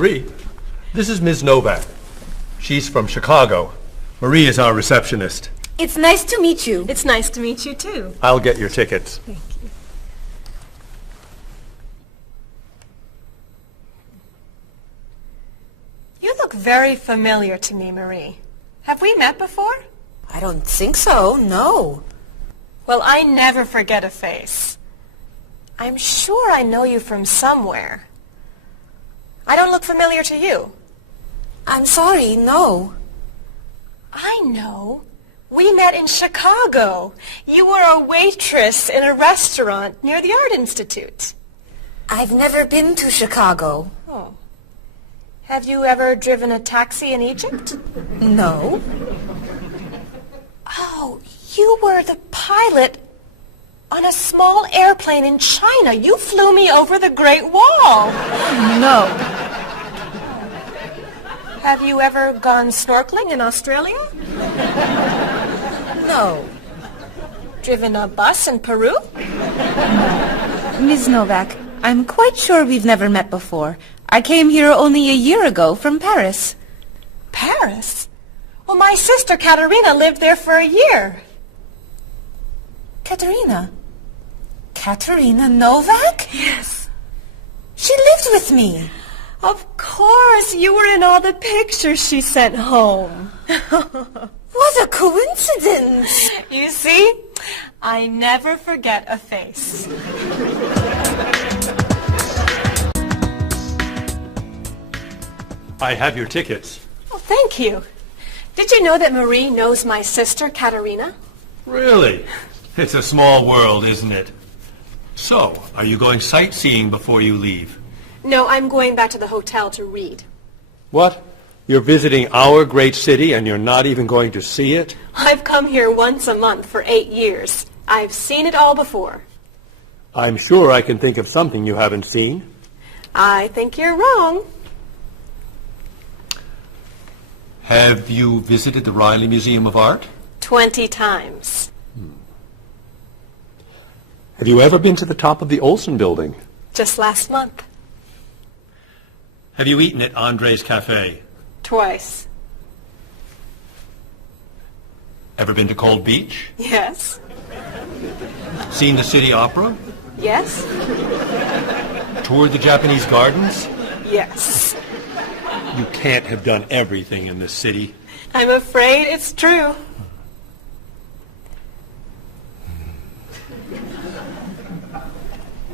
Marie, this is Ms. Novak. She's from Chicago. Marie is our receptionist. It's nice to meet you. It's nice to meet you, too. I'll get your tickets. Thank you. You look very familiar to me, Marie. Have we met before? I don't think so, no. Well, I never forget a face. I'm sure I know you from somewhere. I don't look familiar to you. I'm sorry, no. I know. We met in Chicago. You were a waitress in a restaurant near the Art Institute. I've never been to Chicago. Oh. Have you ever driven a taxi in Egypt? No. Oh, you were the pilot on a small airplane in China. You flew me over the Great Wall. No. Have you ever gone snorkeling in Australia? No. Driven a bus in Peru? Ms. Novak, I'm quite sure we've never met before. I came here only a year ago from Paris. Paris? Well, my sister Katerina lived there for a year. Katerina? Katerina Novak? Yes. She lived with me. Of course, you were in all the pictures she sent home. What a coincidence! You see, I never forget a face. I have your tickets. Oh, thank you. Did you know that Marie knows my sister, Katerina? Really? It's a small world, isn't it? So, are you going sightseeing before you leave? No, I'm going back to the hotel to read. What? You're visiting our great city and you're not even going to see it? I've come here once a month for 8 years. I've seen it all before. I'm sure I can think of something you haven't seen. I think you're wrong. Have you visited the Riley Museum of Art? 20 times. Have you ever been to the top of the Olson building? Just last month. Have you eaten at Andre's Cafe? Twice. Ever been to Cold Beach? Yes. Seen the City Opera? Yes. Toured the Japanese gardens? Yes. You can't have done everything in this city. I'm afraid it's true.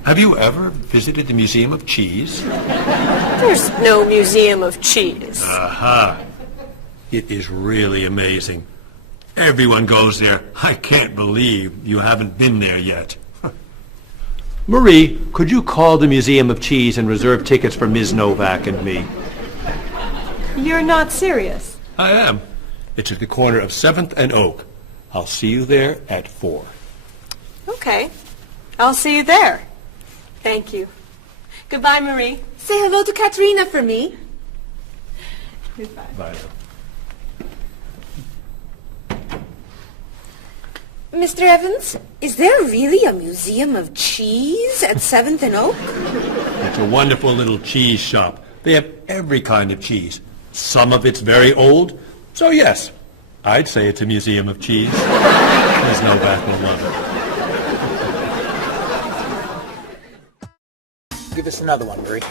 Have you ever visited the Museum of Cheese? There's no museum of cheese. Aha. It is really amazing. Everyone goes there. I can't believe you haven't been there yet. Marie, could you call the Museum of Cheese and reserve tickets for Ms. Novak and me? You're not serious. I am. It's at the corner of 7th and Oak. I'll see you there at 4. Okay. I'll see you there. Thank you. Goodbye, Marie. Say hello to Katerina for me. Goodbye. Bye. Mr. Evans, is there really a museum of cheese at 7th and Oak? It's a wonderful little cheese shop. They have every kind of cheese. Some of it's very old. So yes, I'd say it's a museum of cheese. Ms. Novak will love it. Give us another one, Marie.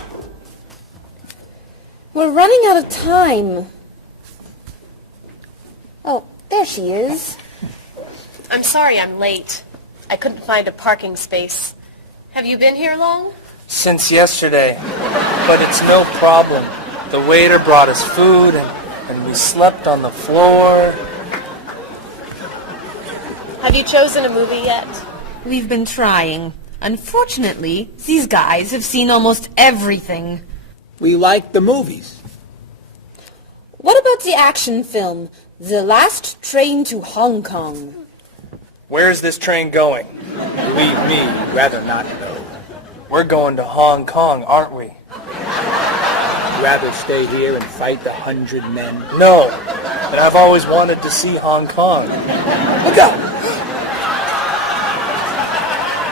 We're running out of time. Oh, there she is. I'm sorry I'm late. I couldn't find a parking space. Have you been here long? Since yesterday. But it's no problem. The waiter brought us food, and we slept on the floor. Have you chosen a movie yet? We've been trying. Unfortunately, these guys have seen almost everything. We like the movies. What about the action film, The Last Train to Hong Kong? Where's this train going? Believe me, you'd rather not know. We're going to Hong Kong, aren't we? Rather stay here and fight the 100 men? No, but I've always wanted to see Hong Kong. Look out!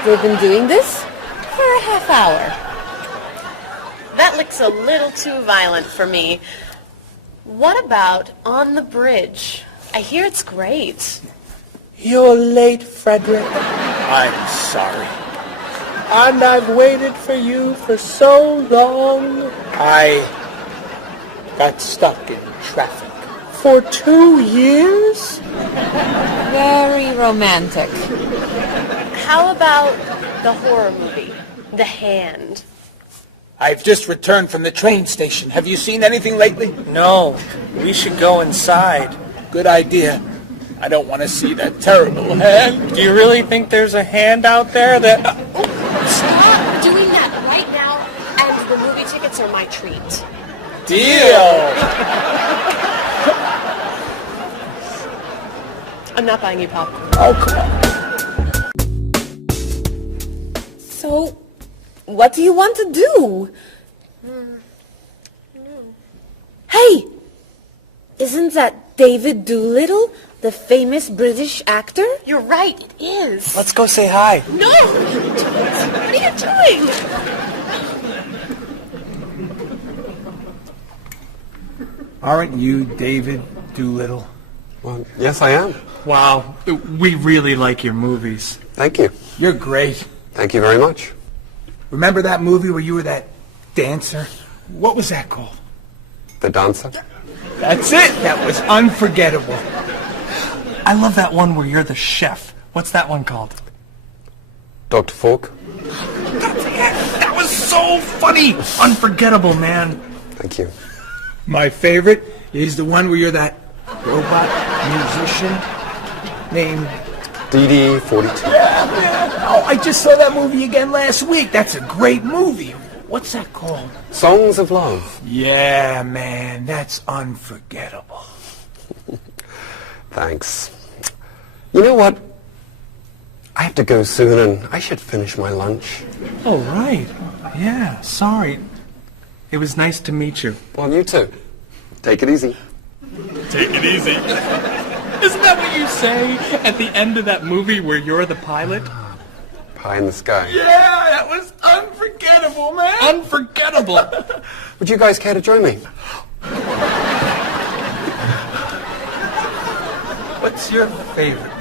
We've been doing this for a half hour. That That looks a little too violent for me. What about On the Bridge? I hear it's great. You're late, Frederick. I'm sorry. And I've waited for you for so long. I got stuck in traffic for 2 years. Very romantic. How about the horror movie, The Hand? I've just returned from the train station. Have you seen anything lately? No, we should go inside. Good idea. I don't want to see that terrible hand. Do you really think there's a hand out there that... Stop doing that right now, and the movie tickets are my treat. Deal! I'm not buying you popcorn. Oh, come on. So, what do you want to do? Hey! Isn't that David Doolittle, the famous British actor? You're right, it is. Let's go say hi. No! What are you doing? Aren't you David Doolittle? Well, yes, I am. Wow, we really like your movies. Thank you. You're great. Thank you very much. Remember that movie where you were that dancer? What was that called? The dancer? That's it. That was unforgettable. I love that one where you're the chef. What's that one called? Dr. Fork? That was so funny! Unforgettable, man. Thank you. My favorite is the one where you're that robot musician named... DD-42. Oh, I just saw that movie again last week. That's a great movie. What's that called? Songs of Love. Yeah, man, that's unforgettable. Thanks. You know what? I have to go soon, and I should finish my lunch. Oh, right. Yeah, sorry. It was nice to meet you. Well, you too. Take it easy. Take it easy. Isn't that what you say at the end of that movie where you're the pilot? Pie in the sky. Yeah, that was unforgettable, man. Unforgettable. Would you guys care to join me? What's your favorite?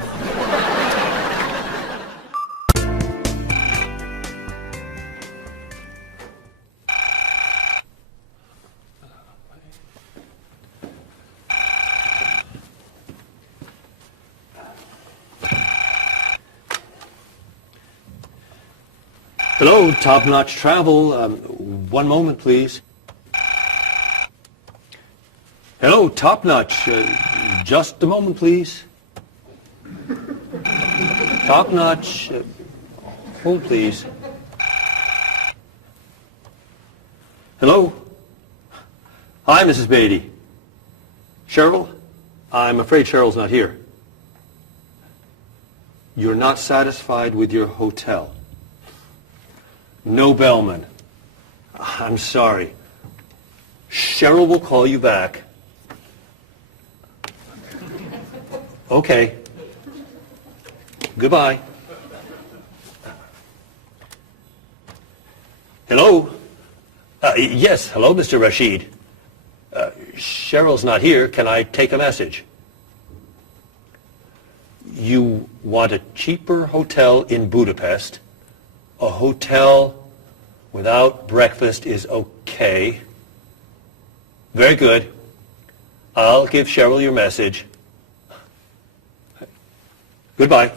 Hello, Top Notch Travel. One moment, please. Hello, Top Notch. Just a moment, please. Top Notch. Hold, please. Hello? Hi, Mrs. Beatty. Cheryl? I'm afraid Cheryl's not here. You're not satisfied with your hotel? No bellman. I'm sorry. Cheryl will call you back. Okay. Goodbye. Hello? Yes, hello, Mr. Rashid. Cheryl's not here. Can I take a message? You want a cheaper hotel in Budapest? A hotel without breakfast is okay. Very good. I'll give Cheryl your message. Goodbye.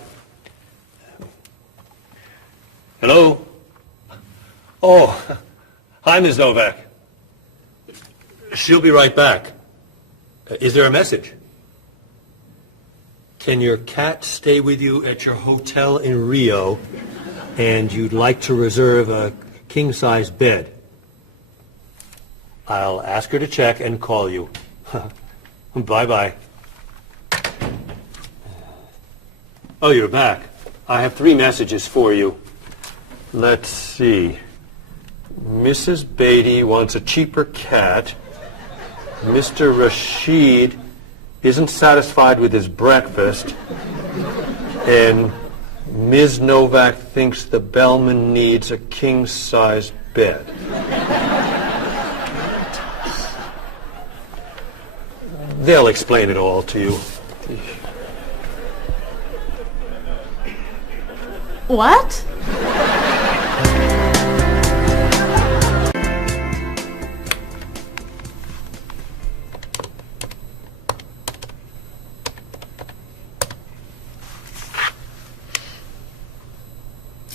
Hello? Oh, hi, Ms. Novak. She'll be right back. Is there a message? Can your cat stay with you at your hotel in Rio, and you'd like to reserve a king-size bed? I'll ask her to check and call you. Bye-bye. Oh, you're back. I have 3 messages for you. Let's see. Mrs. Beatty wants a cheaper cat. Mr. Rashid isn't satisfied with his breakfast. And Ms. Novak thinks the bellman needs a king-size bed. They'll explain it all to you. What?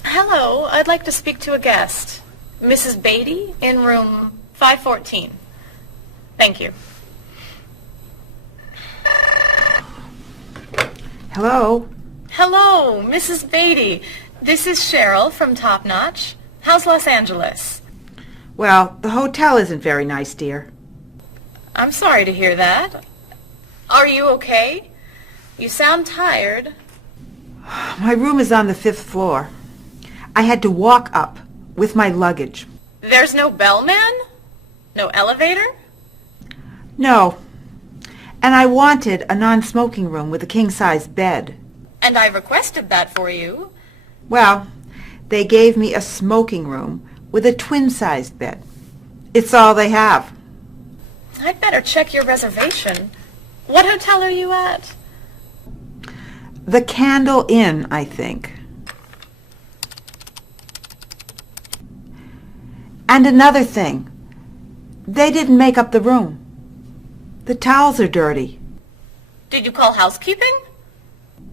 Hello, I'd like to speak to a guest. Mrs. Beatty in room 514. Thank you. Hello? Hello, Mrs. Beatty. This is Cheryl from Top Notch. How's Los Angeles? Well, the hotel isn't very nice, dear. I'm sorry to hear that. Are you okay? You sound tired. My room is on the 5th floor. I had to walk up with my luggage. There's no bellman? No elevator? No. And I wanted a non-smoking room with a king-size bed. And I requested that for you. Well, they gave me a smoking room with a twin-sized bed. It's all they have. I'd better check your reservation. What hotel are you at? The Candle Inn, I think. And another thing. They didn't make up the room. The towels are dirty. Did you call housekeeping?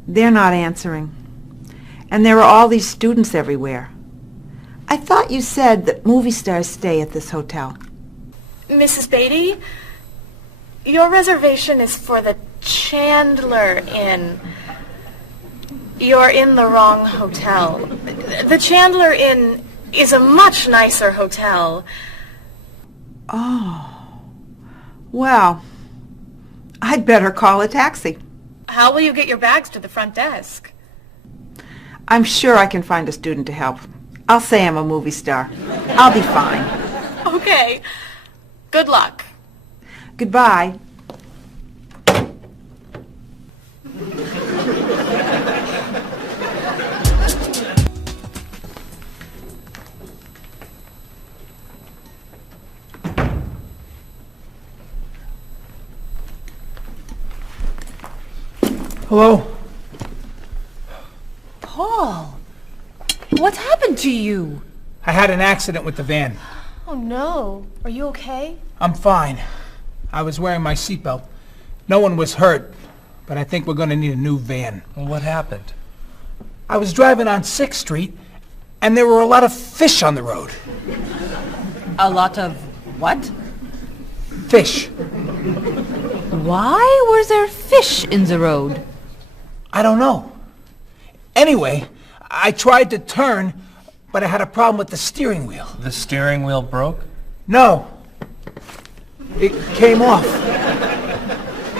They're not answering. And there are all these students everywhere. I thought you said that movie stars stay at this hotel. Mrs. Beatty, your reservation is for the Chandler Inn. You're in the wrong hotel. The Chandler Inn is a much nicer hotel. Oh. Well, I'd better call a taxi. How will you get your bags to the front desk? I'm sure I can find a student to help. I'll say I'm a movie star. I'll be fine. Okay. Good luck. Goodbye. Hello? Paul, what happened to you? I had an accident with the van. Oh no. Are you okay? I'm fine. I was wearing my seatbelt. No one was hurt, but I think we're going to need a new van. What happened? I was driving on 6th Street, and there were a lot of fish on the road. A lot of what? Fish. Why were there fish in the road? I don't know. Anyway, I tried to turn, but I had a problem with the steering wheel. The steering wheel broke? No. It came off.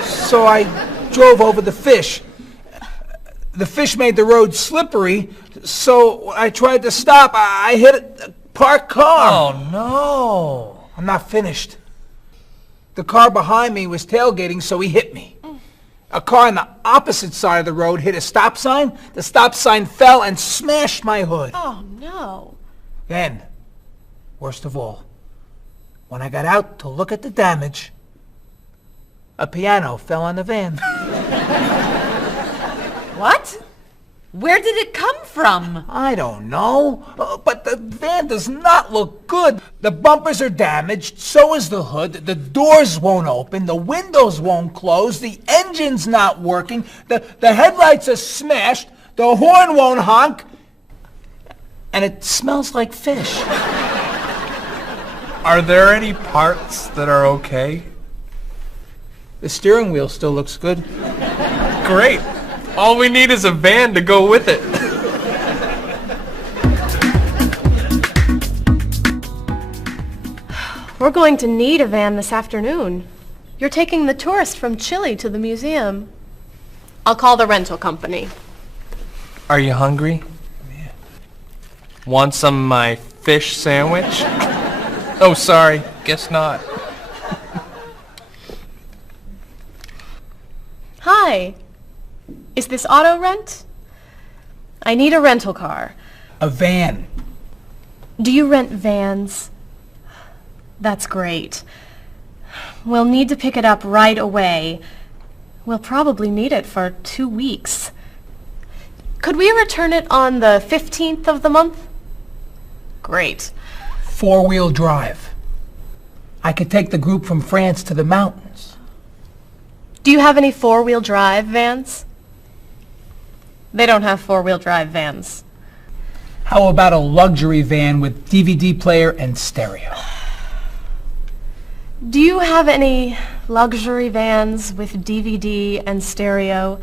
So I drove over the fish. The fish made the road slippery, so I tried to stop. I hit a parked car. Oh, no. I'm not finished. The car behind me was tailgating, so he hit me. A car on the opposite side of the road hit a stop sign. The stop sign fell and smashed my hood. Oh no. Then, worst of all, when I got out to look at the damage, a piano fell on the van. What? Where did it come from? I don't know, but the van does not look good. The bumpers are damaged, so is the hood, the doors won't open, the windows won't close, the engine's not working, the headlights are smashed, the horn won't honk, and it smells like fish. Are there any parts that are okay? The steering wheel still looks good. Great. All we need is a van to go with it. We're going to need a van this afternoon. You're taking the tourist from Chile to the museum. I'll call the rental company. Are you hungry? Yeah. Want some of my fish sandwich? Oh, sorry. Guess not. Hi. Is this auto rent? I need a rental car. A van. Do you rent vans? That's great. We'll need to pick it up right away. We'll probably need it for 2 weeks. Could we return it on the 15th of the month? Great. 4-wheel drive. I could take the group from France to the mountains. Do you have any 4-wheel drive vans? They don't have 4-wheel drive vans. How about a luxury van with DVD player and stereo? Do you have any luxury vans with DVD and stereo?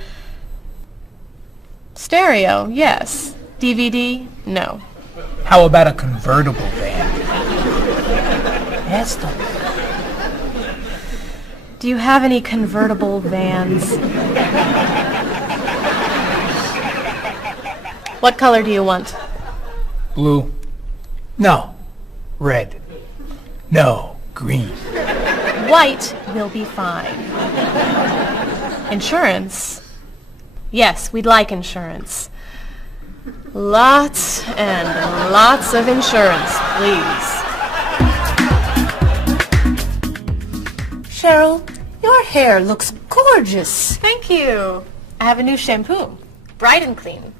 Stereo, yes. DVD, no. How about a convertible van? Yes, Do you have any convertible vans? What color do you want? blue. No, red. No, green. White will be fine. Insurance? Yes, we'd like insurance. Lots and lots of insurance, please. Cheryl, your hair looks gorgeous. Thank you. I have a new shampoo. Bright and clean.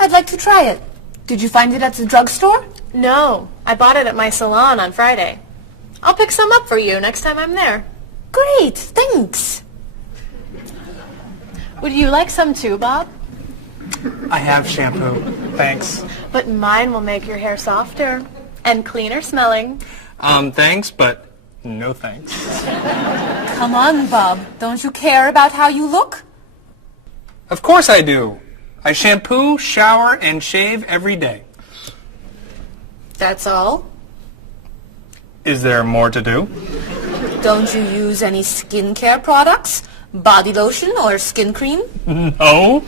I'd like to try it. Did you find it at the drugstore? No, I bought it at my salon on Friday. I'll pick some up for you next time I'm there. Great, thanks. Would you like some too, Bob? I have shampoo. Thanks. But mine will make your hair softer and cleaner smelling. Thanks, but no thanks. Come on, Bob. Don't you care about how you look? Of course I do. I shampoo, shower, and shave every day. That's all? Is there more to do? Don't you use any skincare products? Body lotion or skin cream? No.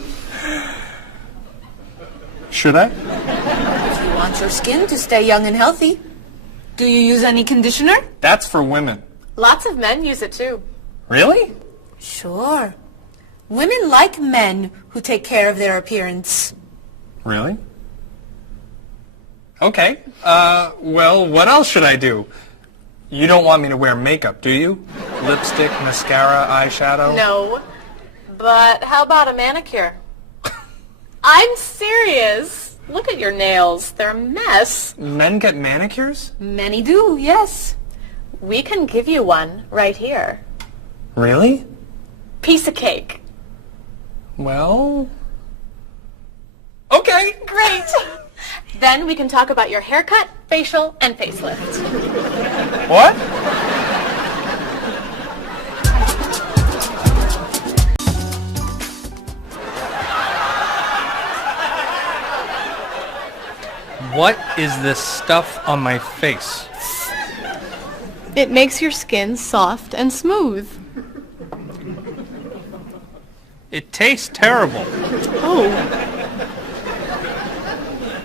Should I? If you want your skin to stay young and healthy. Do you use any conditioner? That's for women. Lots of men use it too. Really? Sure. Women like men who take care of their appearance. Really? Okay. Well, what else should I do? You don't want me to wear makeup, do you? Lipstick, mascara, eyeshadow? No. But how about a manicure? I'm serious. Look at your nails. They're a mess. Men get manicures? Many do, yes. We can give you one right here. Really? Piece of cake. Well... Okay. Great. Then we can talk about your haircut, facial, and facelift. What? What is this stuff on my face? It makes your skin soft and smooth. It tastes terrible. Oh.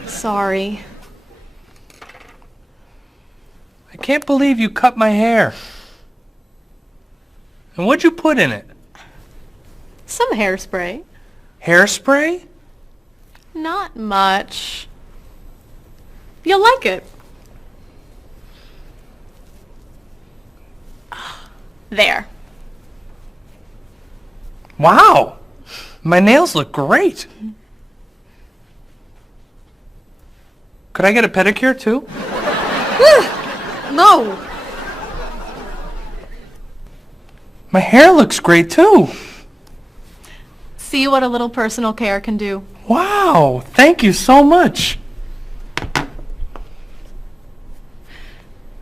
Sorry. I can't believe you cut my hair. And what'd you put in it? Some hairspray. Hairspray? Not much. You'll like it. There. Wow! My nails look great. Could I get a pedicure too? No. My hair looks great too. See what a little personal care can do. Wow! Thank you so much.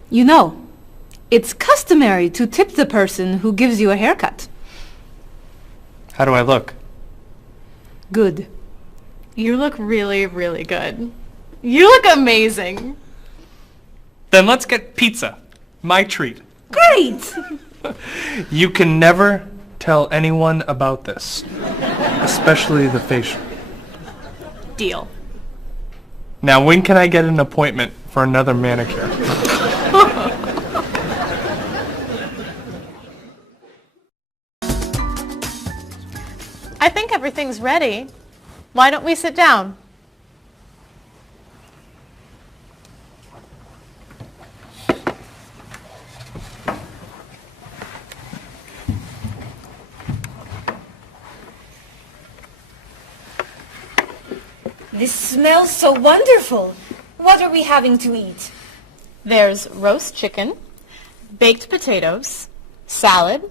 You know, it's customary to tip the person who gives you a haircut. How do I look? Good. You look really, really good. You look amazing. Then let's get pizza. My treat. Great! You can never tell anyone about this. Especially the facial. Deal. Now, when can I get an appointment for another manicure? I think everything's ready. Why don't we sit down? This smells so wonderful. What are we having to eat? There's roast chicken, baked potatoes, salad,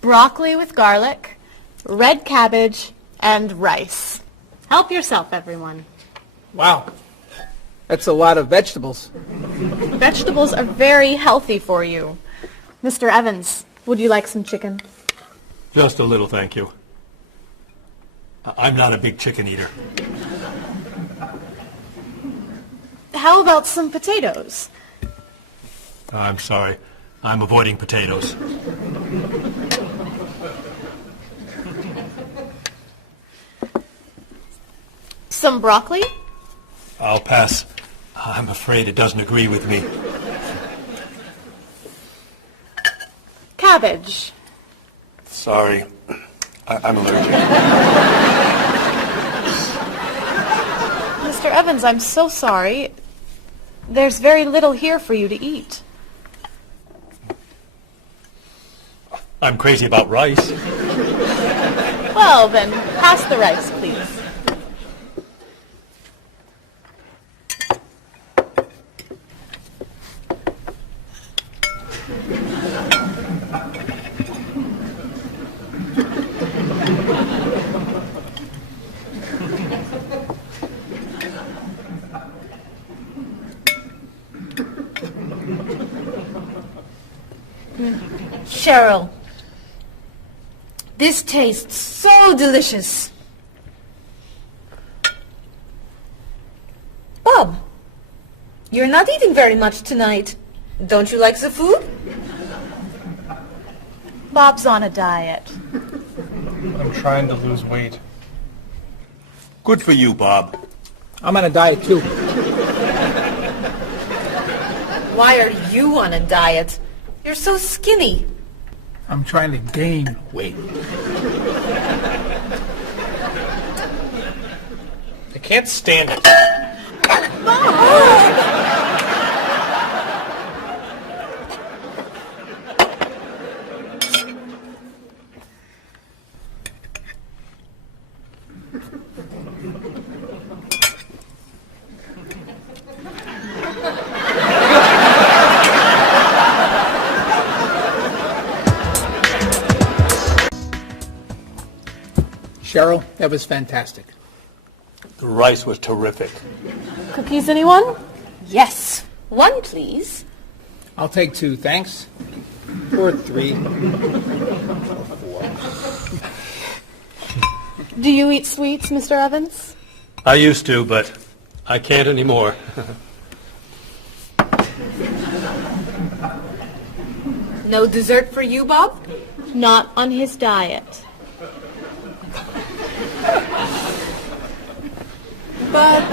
broccoli with garlic, red cabbage, and rice. Help yourself, everyone. Wow. That's a lot of vegetables. Vegetables are very healthy for you. Mr. Evans, would you like some chicken? Just a little, thank you. I'm not a big chicken eater. How about some potatoes? I'm sorry. I'm avoiding potatoes. Some broccoli? I'll pass. I'm afraid it doesn't agree with me. Cabbage. Sorry. I'm allergic. Mr. Evans, I'm so sorry. There's very little here for you to eat. I'm crazy about rice. Well, then, pass the rice, please. Cheryl, this tastes so delicious. Bob, you're not eating very much tonight. Don't you like the food? Bob's on a diet. I'm trying to lose weight. Good for you, Bob. I'm on a diet too. Why are you on a diet? You're so skinny. I'm trying to gain weight. I can't stand it. Cheryl, that was fantastic. The rice was terrific. Cookies, anyone? Yes. One, please. I'll take 2, thanks. Or 3. Do you eat sweets, Mr. Evans? I used to, but I can't anymore. No dessert for you, Bob? Not on his diet. But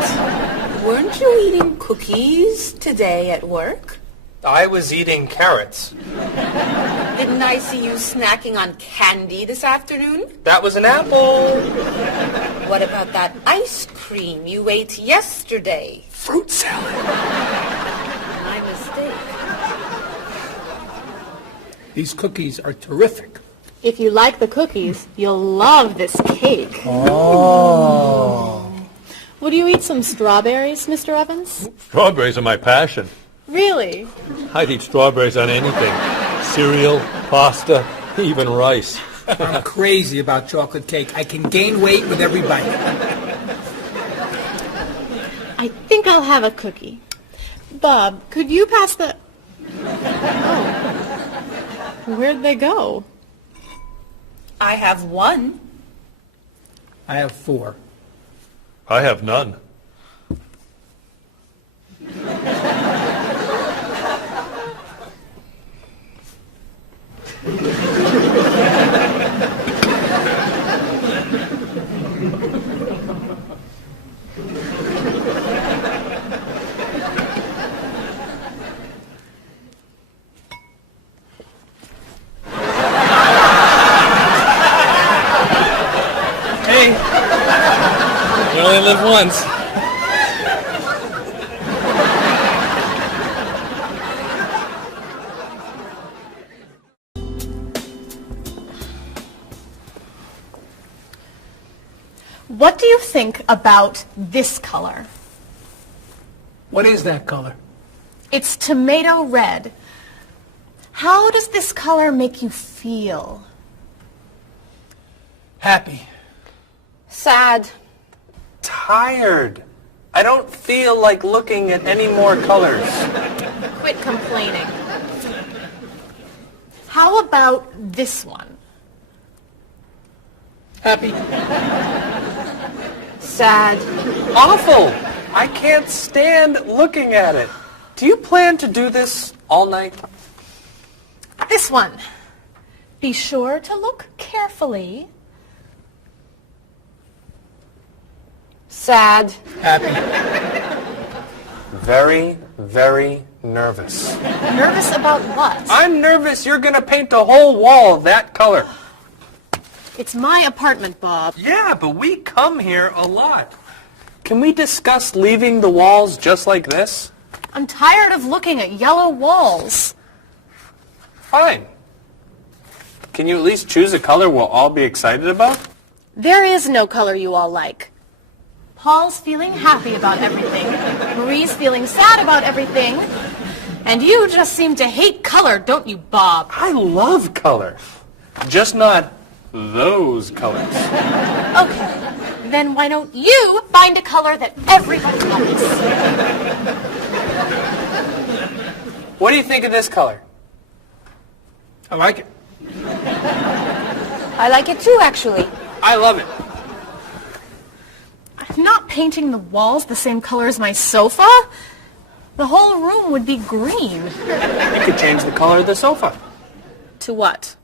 weren't you eating cookies today at work? I was eating carrots. Didn't I see you snacking on candy this afternoon? That was an apple. What about that ice cream you ate yesterday? Fruit salad. My mistake. These cookies are terrific. If you like the cookies, you'll love this cake. Oh. Would you eat some strawberries, Mr. Evans? Strawberries are my passion. Really? I'd eat strawberries on anything. Cereal, pasta, even rice. I'm crazy about chocolate cake. I can gain weight with every bite. I think I'll have a cookie. Bob, could you pass the... Oh. Where'd they go? I have one. I have 4. I have none. Hey, you only live once. What do you think about this color? What is that color? It's tomato red. How does this color make you feel? Happy. Sad. Tired. I don't feel like looking at any more colors. Quit complaining. How about this one? Happy. Sad. Awful. I can't stand looking at it. Do you plan to do this all night? This one. Be sure to look carefully. Sad. Happy. Very, very nervous. Nervous about what? I'm nervous you're going to paint a whole wall that color. It's my apartment, Bob. Yeah, but we come here a lot. Can we discuss leaving the walls just like this? I'm tired of looking at yellow walls. Fine. Can you at least choose a color we'll all be excited about? There is no color you all like. Paul's feeling happy about everything. Marie's feeling sad about everything. And you just seem to hate color, don't you, Bob? I love color. Just not those colors. Okay, then why don't you find a color that everybody likes? What do you think of this color? I like it. I like it too, actually. I love it. I'm not painting the walls the same color as my sofa. The whole room would be green. You could change the color of the sofa. To what?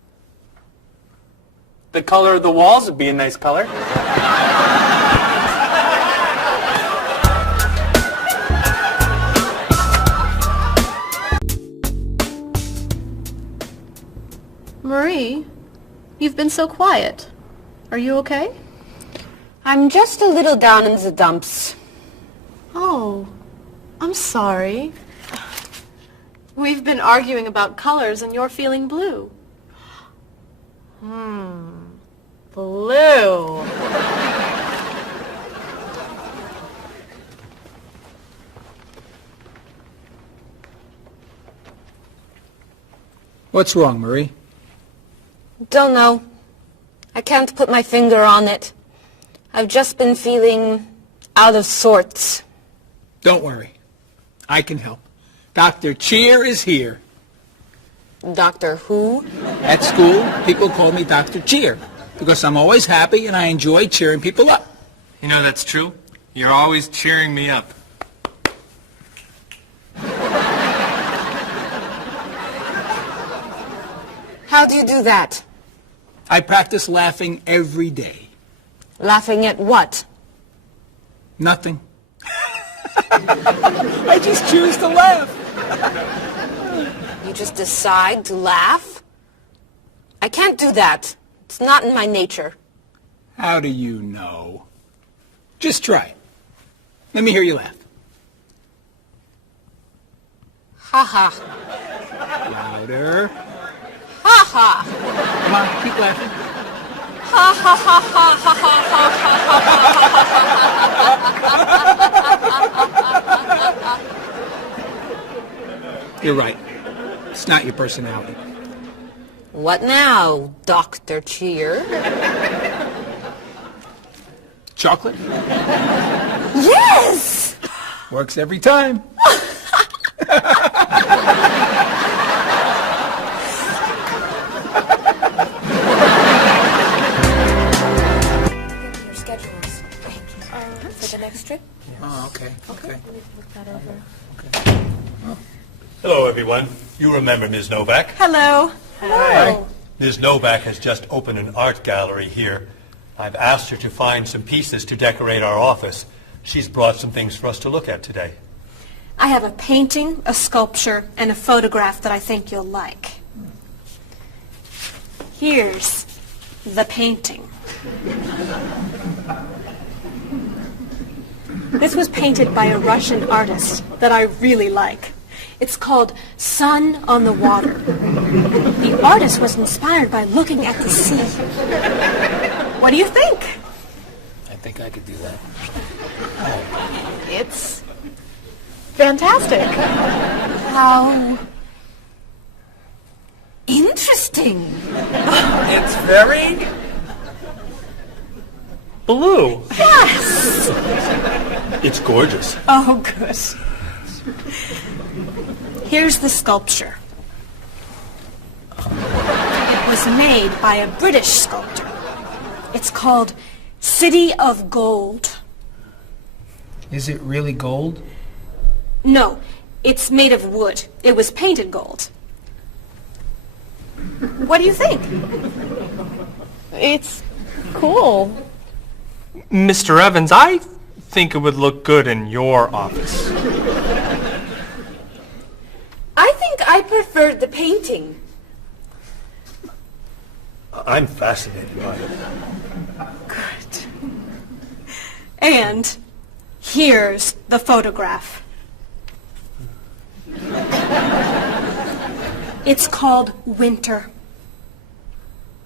The color of the walls would be a nice color. Marie, you've been so quiet. Are you okay? I'm just a little down in the dumps. Oh, I'm sorry. We've been arguing about colors and you're feeling blue. Blue. What's wrong, Marie? Don't know. I can't put my finger on it. I've just been feeling out of sorts. Don't worry. I can help. Dr. Cheer is here. Doctor who? At school, people call me Dr. Cheer because I'm always happy and I enjoy cheering people up. You know that's true. You're always cheering me up. How do you do that? I practice laughing every day. Laughing at what? Nothing. I just choose to laugh. You just decide to laugh? I can't do that. It's not in my nature. How do you know? Just try. Let me hear you laugh. Ha ha. Louder. Ha ha. Come on, keep laughing. Ha ha ha ha ha ha ha. You're right. It's not your personality. What now, Dr. Cheer? Chocolate? Yes! Works every time. Your schedules. For the next trip? Oh, okay. Okay. Look that over. Hello, everyone. You remember Ms. Novak? Hello. Hello. Ms. Novak has just opened an art gallery here. I've asked her to find some pieces to decorate our office. She's brought some things for us to look at today. I have a painting, a sculpture, and a photograph that I think you'll like. Here's the painting. This was painted by a Russian artist that I really like. It's called Sun on the Water. The artist was inspired by looking at the sea. What do you think? I think I could do that. It's fantastic. How interesting. It's very Blue. Yes. It's gorgeous. Oh, good. Here's the sculpture. It was made by a British sculptor. It's called City of Gold. Is it really gold? No, it's made of wood. It was painted gold. What do you think? It's cool. Mr. Evans, I think it would look good in your office. I think I preferred the painting. I'm fascinated by it. Good. And here's the photograph. It's called Winter.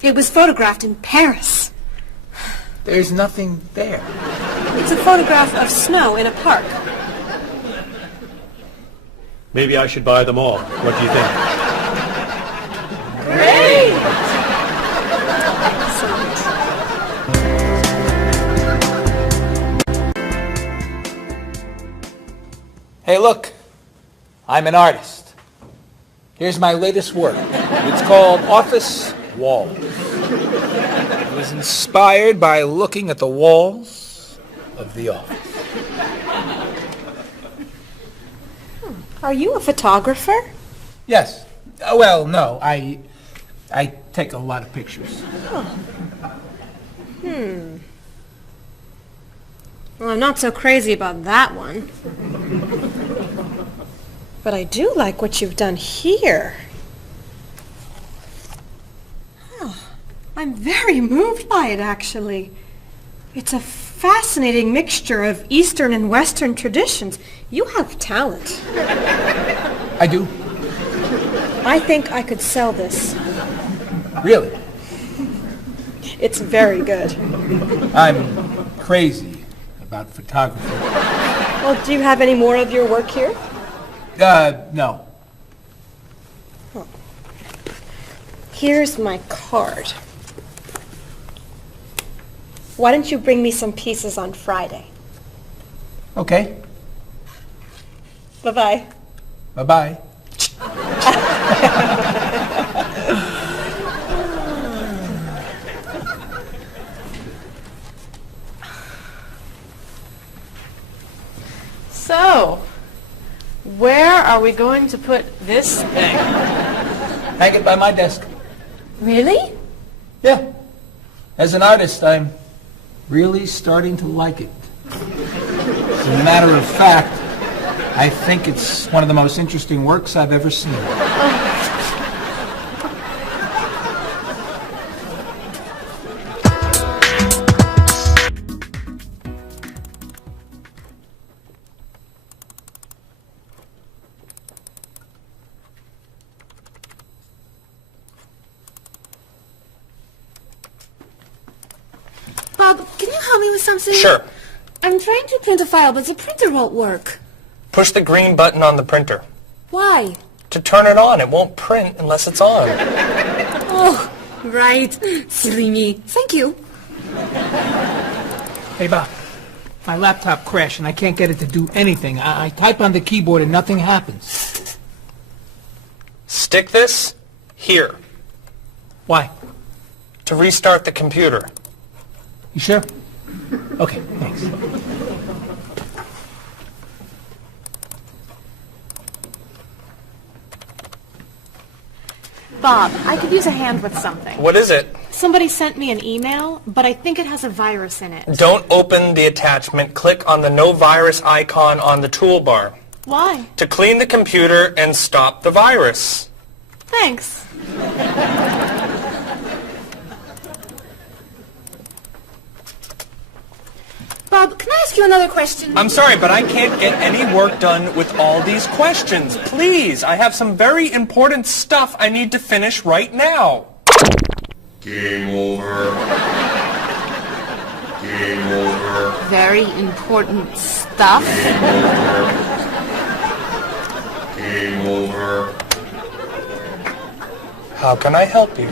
It was photographed in Paris. There's nothing there. It's a photograph of snow in a park. Maybe I should buy them all. What do you think? Great! Hey, look. I'm an artist. Here's my latest work. It's called Office Walls. It was inspired by looking at the walls of the office. Are you a photographer? Yes. Well, no. I take a lot of pictures. Well, I'm not so crazy about that one. But I do like what you've done here. Oh, I'm very moved by it, actually. It's a fascinating mixture of Eastern and Western traditions. You have talent. I do. I think I could sell this. Really? It's very good. I'm crazy about photography. Well, do you have any more of your work here? No. Here's my card. Why don't you bring me some pieces on Friday? Okay. Bye-bye. Bye-bye. So, where are we going to put this thing? Hang it by my desk. Really? Yeah. As an artist, I'm really starting to like it. As a matter of fact, I think it's one of the most interesting works I've ever seen. Bob, can you help me with something? Sure. I'm trying to print a file, but the printer won't work. Push the green button on the printer. Why? To turn it on. It won't print unless it's on. Oh, right. Silly me. Thank you. Hey, Bob. My laptop crashed and I can't get it to do anything. I type on the keyboard and nothing happens. Stick this here Why? to restart the computer. You sure? Okay, thanks. Bob, I could use a hand with something. What is it? Somebody sent me an email, but I think it has a virus in it. Don't open the attachment. Click on the no virus icon on the toolbar Why? to clean the computer and stop the virus. Thanks. Bob, can I ask you another question? I'm sorry, but I can't get any work done with all these questions. Please, I have some very important stuff I need to finish right now. Game over. Game over. very important stuff. Game over. How can I help you?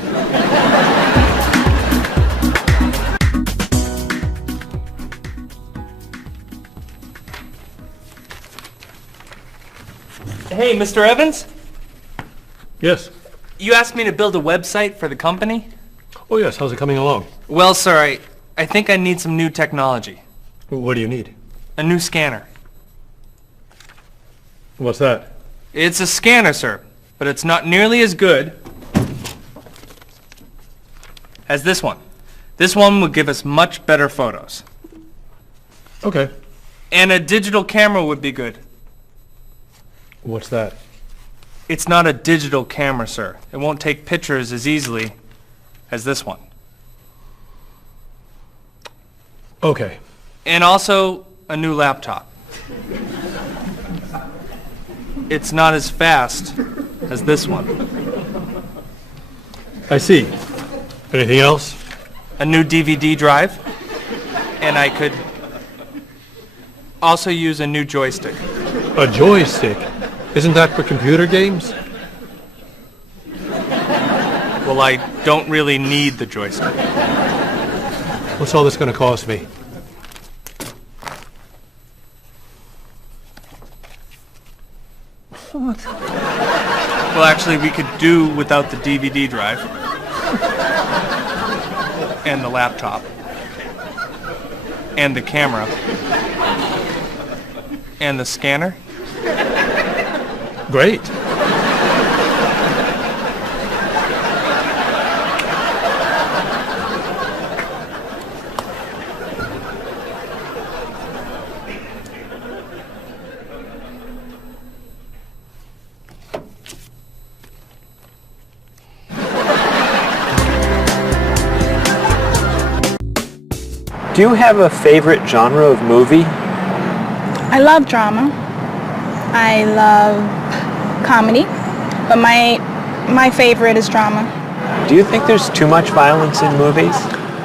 Hey, Mr. Evans? Yes. You asked me to build a website for the company? Oh, yes. How's it coming along? Well, sir, I think I need some new technology. What do you need? A new scanner. What's that? It's a scanner, sir, but it's not nearly as good as this one. This one will give us much better photos. Okay. And a digital camera would be good. What's that? It's not a digital camera, sir. It won't take pictures as easily as this one. Okay. And also a new laptop. It's not as fast as this one. I see. Anything else? A new DVD drive. And I could also use a new joystick. A joystick? Isn't that for computer games? Well, I don't really need the joystick. What's all this going to cost me? What? Well, actually, we could do without the DVD drive. And the laptop. And the camera. And the scanner. Great. Do you have a favorite genre of movie? I love drama. I love comedy, but my favorite is drama. Do you think there's too much violence in movies?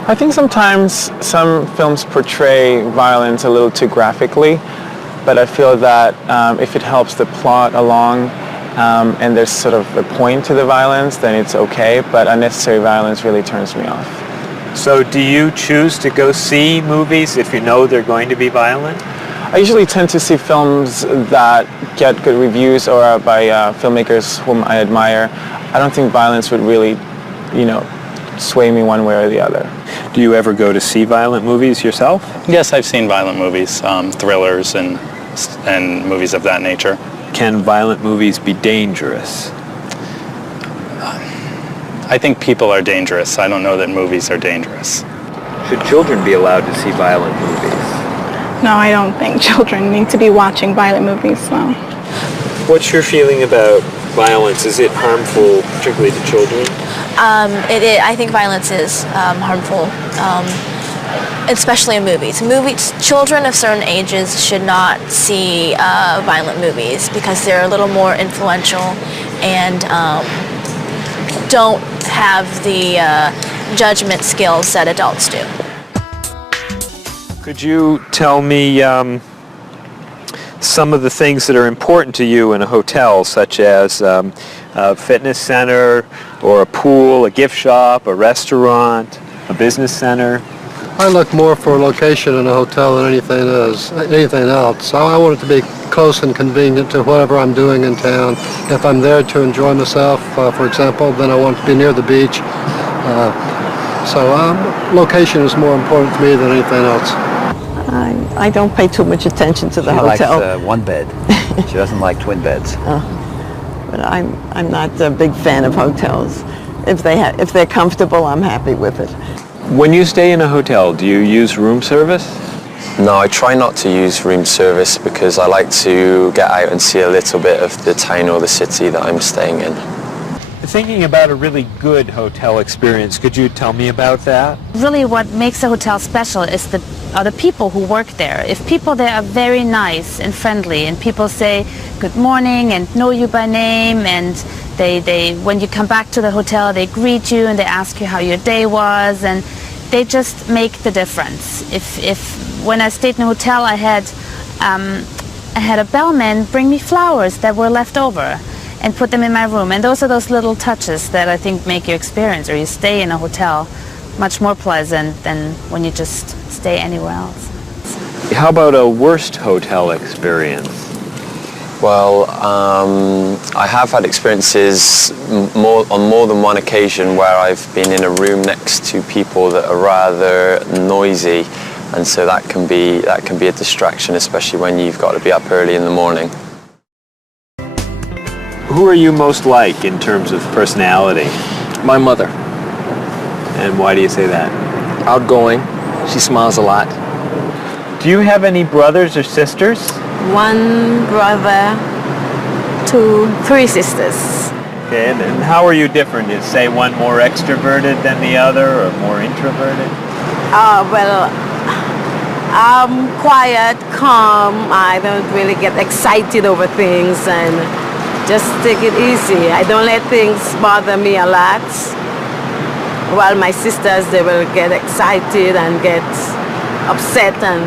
I think sometimes some films portray violence a little too graphically, but I feel that if it helps the plot along and there's sort of a point to the violence, then it's okay, but unnecessary violence really turns me off. So do you choose to go see movies if you know they're going to be violent? I usually tend to see films that get good reviews or are by filmmakers whom I admire. I don't think violence would really, sway me one way or the other. Do you ever go to see violent movies yourself? Yes, I've seen violent movies, thrillers and movies of that nature. Can violent movies be dangerous? I think people are dangerous. I don't know that movies are dangerous. Should children be allowed to see violent movies? No, I don't think children need to be watching violent movies, no. What's your feeling about violence? Is it harmful, particularly to children? I think violence is harmful, especially in movies. Children of certain ages should not see violent movies because they're a little more influential and don't have the judgment skills that adults do. Could you tell me some of the things that are important to you in a hotel, such as a fitness center, or a pool, a gift shop, a restaurant, a business center? I look more for a location in a hotel than anything else. I want it to be close and convenient to whatever I'm doing in town. If I'm there to enjoy myself, for example, then I want to be near the beach. So location is more important to me than anything else. I don't pay too much attention to the hotel. She likes one bed. She doesn't like twin beds. But I'm not a big fan of hotels. If they're comfortable, I'm happy with it. When you stay in a hotel, do you use room service? No, I try not to use room service because I like to get out and see a little bit of the town or the city that I'm staying in. Thinking about a really good hotel experience, could you tell me about that? Really what makes a hotel special is are the people who work there. If people there are very nice and friendly and people say good morning and know you by name and they when you come back to the hotel they greet you and they ask you how your day was and they just make the difference. If when I stayed in a hotel, I had a bellman bring me flowers that were left over and put them in my room. And those are those little touches that I think make your experience, or you stay in a hotel, much more pleasant than when you just stay anywhere else. How about a worst hotel experience? Well, I have had experiences on more than one occasion where I've been in a room next to people that are rather noisy, and so that can be a distraction, especially when you've got to be up early in the morning. Who are you most like in terms of personality? My mother. And why do you say that? Outgoing. She smiles a lot. Do you have any brothers or sisters? One brother, three sisters. Okay, and how are you different? Is, say, one more extroverted than the other, or more introverted? Well, I'm quiet, calm. I don't really get excited over things and just take it easy. I don't let things bother me a lot. While my sisters, they will get excited and get upset, and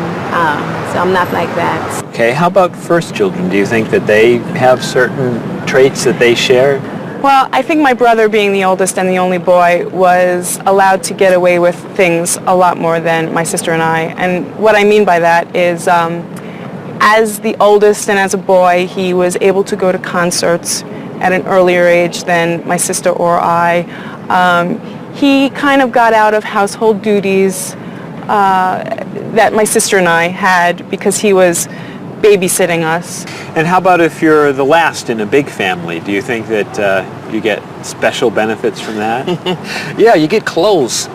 so I'm not like that. Okay, how about first children? Do you think that they have certain traits that they share? Well, I think my brother, being the oldest and the only boy, was allowed to get away with things a lot more than my sister and I. And what I mean by that is, as the oldest and as a boy, he was able to go to concerts at an earlier age than my sister or I. He kind of got out of household duties that my sister and I had because he was babysitting us. And how about if you're the last in a big family? Do you think that you get special benefits from that? Yeah, you get clothes.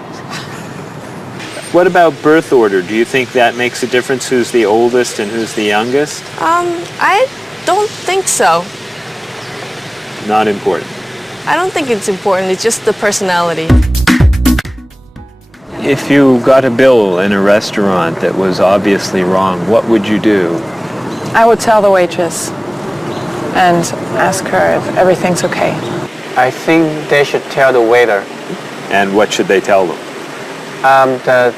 What about birth order? Do you think that makes a difference who's the oldest and who's the youngest? I don't think so. Not important. I don't think it's important. It's just the personality. If you got a bill in a restaurant that was obviously wrong, what would you do? I would tell the waitress and ask her if everything's okay. I think they should tell the waiter. And what should they tell them? That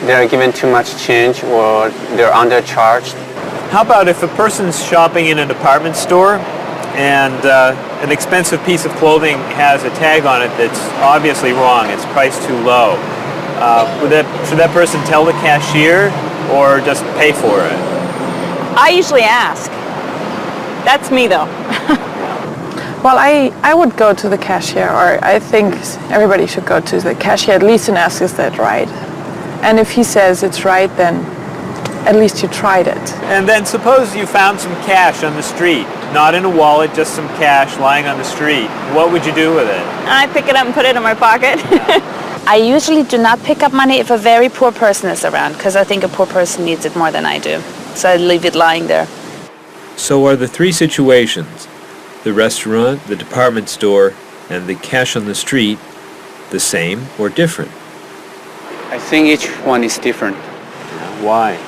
they're given too much change or they're undercharged. How about if a person's shopping in a department store and an expensive piece of clothing has a tag on it that's obviously wrong, it's priced too low. Should that person tell the cashier or just pay for it? I usually ask. That's me though. Well, I would go to the cashier, or I think everybody should go to the cashier at least and ask, is that right? And if he says it's right, then at least you tried it. And then suppose you found some cash on the street, not in a wallet, just some cash lying on the street. What would you do with it? I pick it up and put it in my pocket. I usually do not pick up money if a very poor person is around, because I think a poor person needs it more than I do. So I leave it lying there. So are the three situations, the restaurant, the department store, and the cash on the street, the same or different? I think each one is different. Why?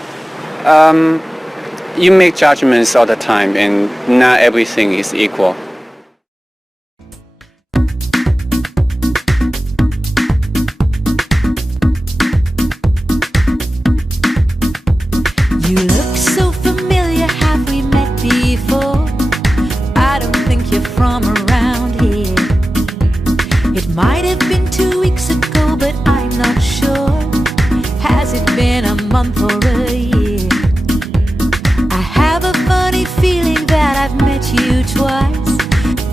You make judgments all the time, and not everything is equal. You look so familiar, have we met before? I don't think you're from around here. It might have been 2 weeks ago, but I'm not sure. Has it been a month or a year? I have a funny feeling that I've met you twice.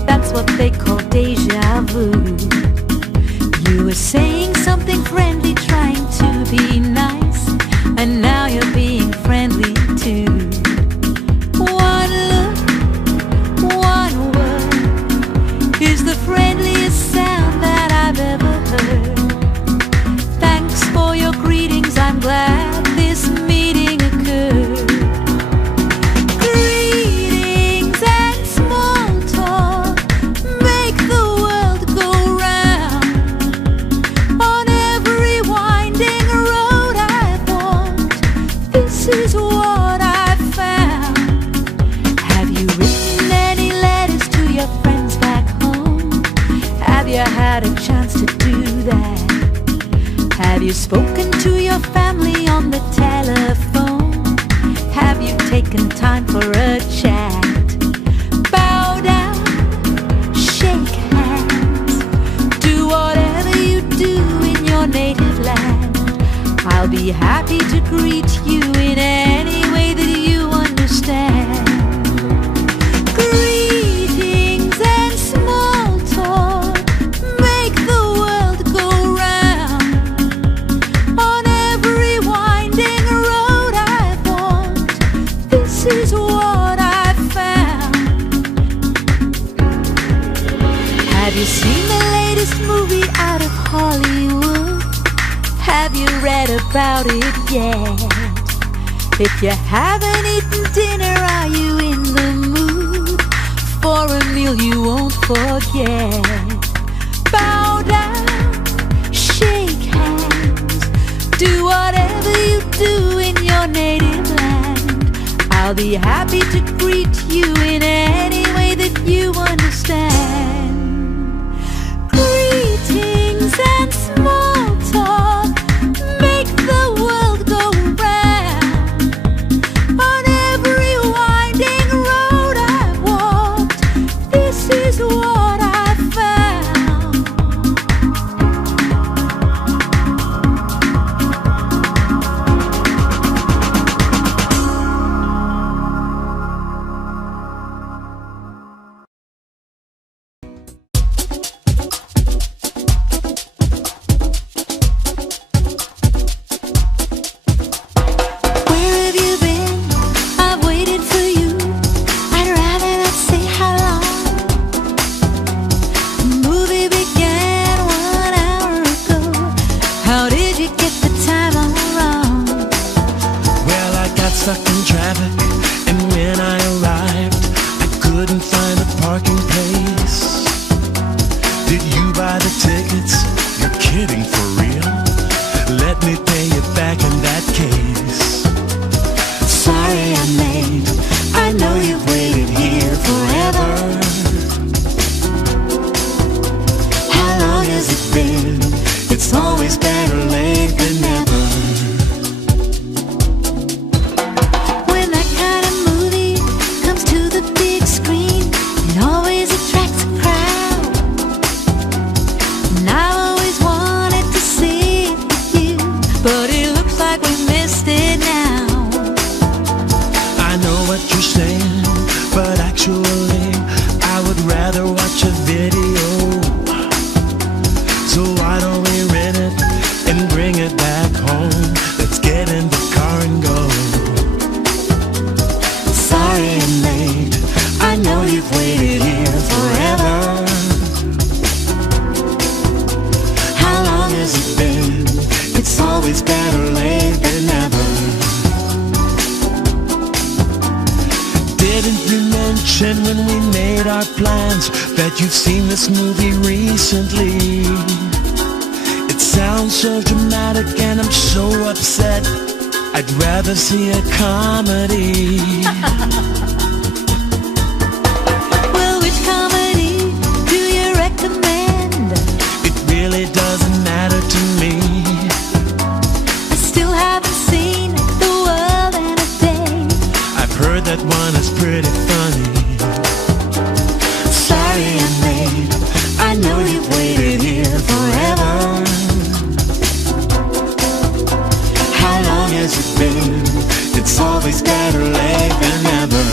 That's what they call deja vu. You were saying something friendly, trying to be nice, and now you're being friendly too. One look, one word is the friendliest sound that I've ever heard. Thanks for your greetings, I'm glad this meeting occurred. Greetings and small talk make the world go round. On every winding road I've walked, this is what I've found. Have you written any letters to your friends back home? Have you had a chance to do that? Have Have you spoken to your family on the telephone? Have you taken time for a chat? Bow down, shake hands, do whatever you do in your native land. I'll be happy to greet you in any way that you understand. Greetings and small talk make the world go round. On every winding road I've walked, this is what I've found. Have you seen the latest movie out of Hollywood? Have you read about it yet? If you haven't eaten dinner, are you in the mood for a meal you won't forget? Bow down, shake hands, do whatever you do in your native land. I'll be happy to greet you in any way that you understand. Greetings and small talk make the world go round. On every winding road I've walked, this is what I've found. Where have you been? I've waited for you. I'd rather not say how long. The movie began 1 hour ago. How did you get the time all wrong? Well, I got stuck in traffic, and when I arrived, I couldn't find a parking place. Did you buy the tickets? You're kidding, for real? Let me pay you back in that case. Sorry I'm late. I know you've waited here forever. How long has it been? It's always better late than never. When that kind of movie comes to the big screen, it always attracts a crowd. And I've always wanted to see it with you, but it looks like we missed it now. I know what you're saying, but actually, I would rather watch a video. So why don't we rent it and bring it back home? Let's get in the car and go. Sorry I'm late. I know you've waited here forever. How long has it been? It's always better late than never. Didn't you mention when we made our plans that you've seen this movie recently? It sounds so dramatic and I'm so upset. I'd rather see a comedy. Well, which comedy do you recommend? It really doesn't matter to me. I still haven't seen The World and a Day. I've heard that one is pretty funny. Sorry I'm late. I know you've waited here forever. How long has it been? It's always better late than never.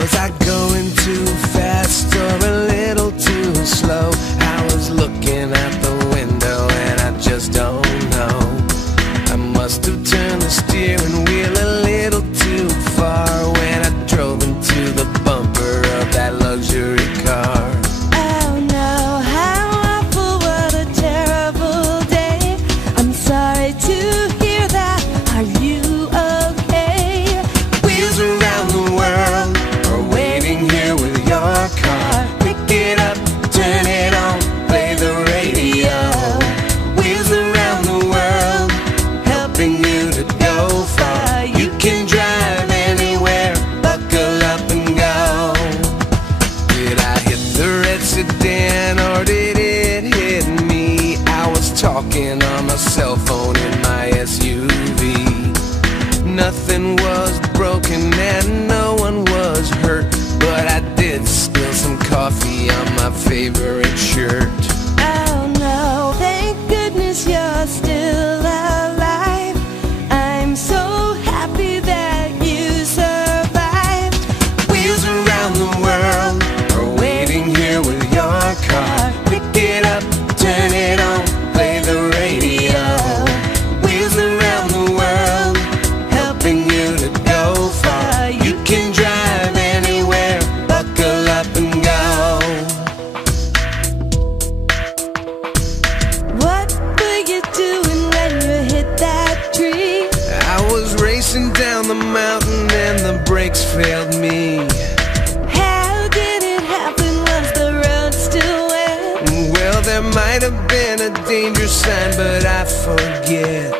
Was I going too fast or a little too slow? I was looking out the window and I just don't know. I must have turned the steering wheel a little too far when I drove into the bumper of that luxury car. Oh no, how awful, what a terrible day. I'm sorry to hear that. Are you failed me. How did it happen? Was the road still wet? Well, there might have been a danger sign, but I forget.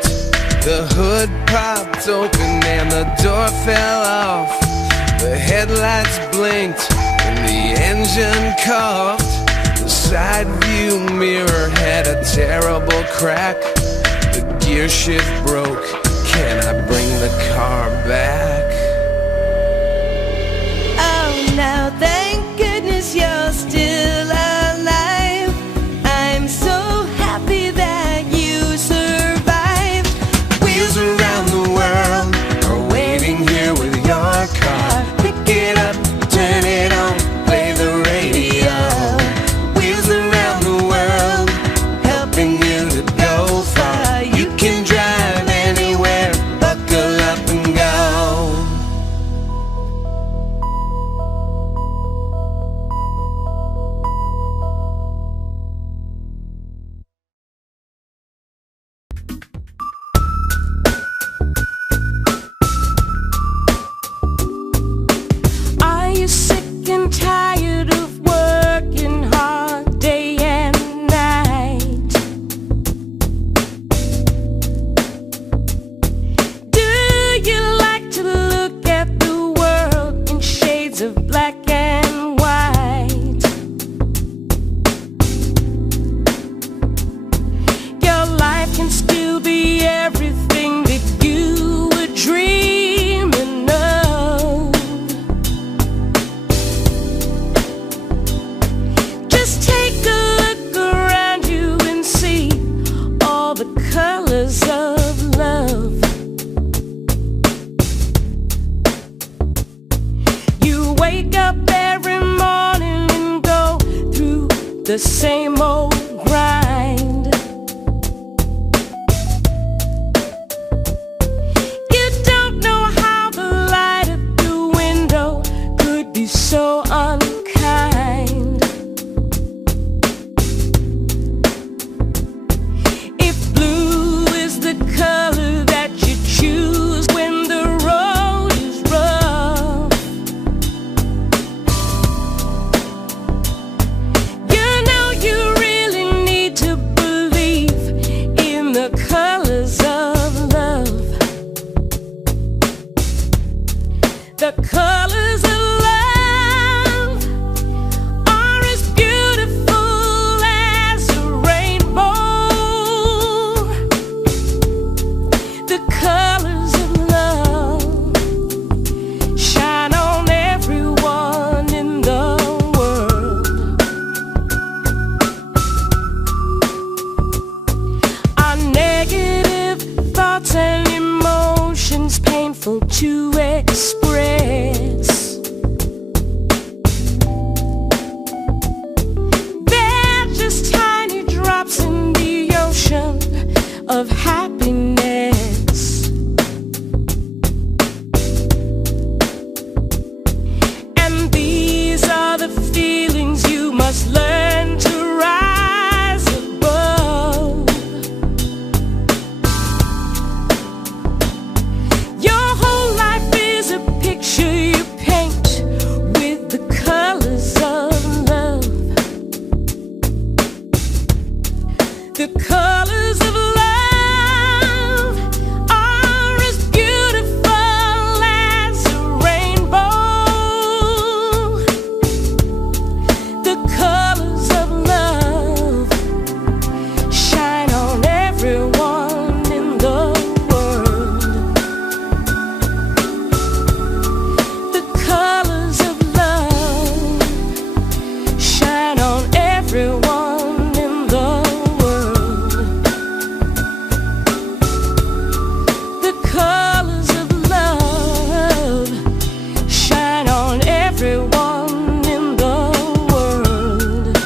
The hood popped open and the door fell off. The headlights blinked and the engine coughed. The side view mirror had a terrible crack. The gear shift broke. Can I bring the car back? Oh no, thank goodness you're still alive. I'm so happy that you survived. Wheels around the world are waiting here with your car. Pick it up, turn it on, play the radio. Wheels around the world, helping you to go far. You can drive anywhere, buckle up and go. Are you sick and tired of working hard day and night? Do you like to look at the world in shades of black and white? Your life can still be everything that you were dreaming of. Just take a look around you and see all the colors of love. You wake up every morning and go through the same old grind. You don't know how the light at the window could be so unkind. If blue is the color that you choose when the road is rough, you know you really need to believe in the colors of love. The colors of love are as beautiful as a rainbow. The colors of love shine on everyone in the world. Our negative thoughts and emotions painful to express. They're just tiny drops in the ocean of happiness. And these are the feelings you must learn to rise above. Your whole life is a picture you paint with the colors of love. The colors of love are as beautiful as a rainbow. The colors of love shine on everyone in the world. The colors of love shine on everyone in the world. The colors of love shine on everyone in the world.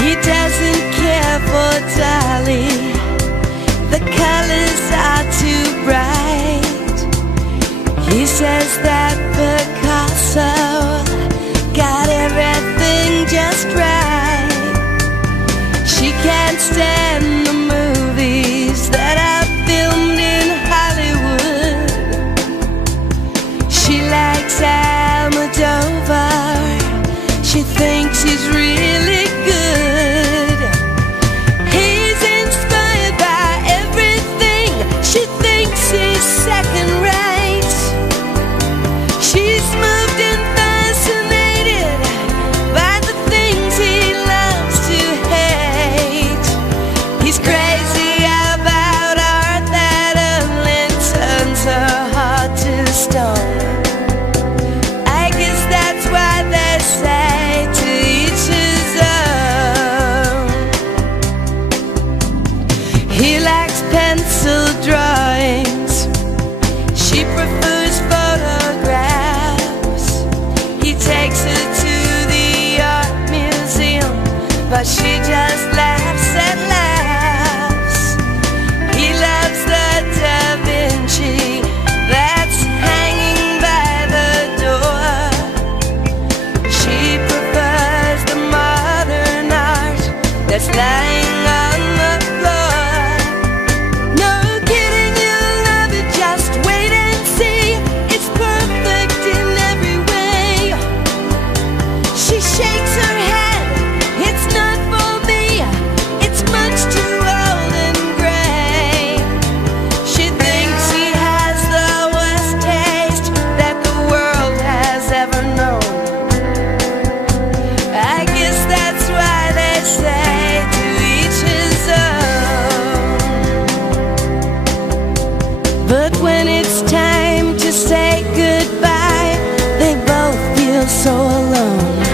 He doesn't care for Dolly. The colors are too bright. He says that Picasso got it She thinks he's really good. He's inspired by everything. She thinks he's second rate. She's moved and fascinated by the things he loves to hate. He's crazy about art that only turns her heart to stone. I guess that's why they say to each his own. He likes pencil drawings. She prefers photographs. He takes her to the art museum, but she just laughs and laughs. He loves the Da Vinci that's hanging by the door. She prefers the modern art that's lying on the floor. No kidding, you'll love it, just wait and see. It's perfect in every way. She shakes her head, it's not for me. It's much too old and gray. She thinks he has the worst taste that the world has ever known. I guess that's why they say to each his own. But when it's time to say goodbye, they both feel so alone.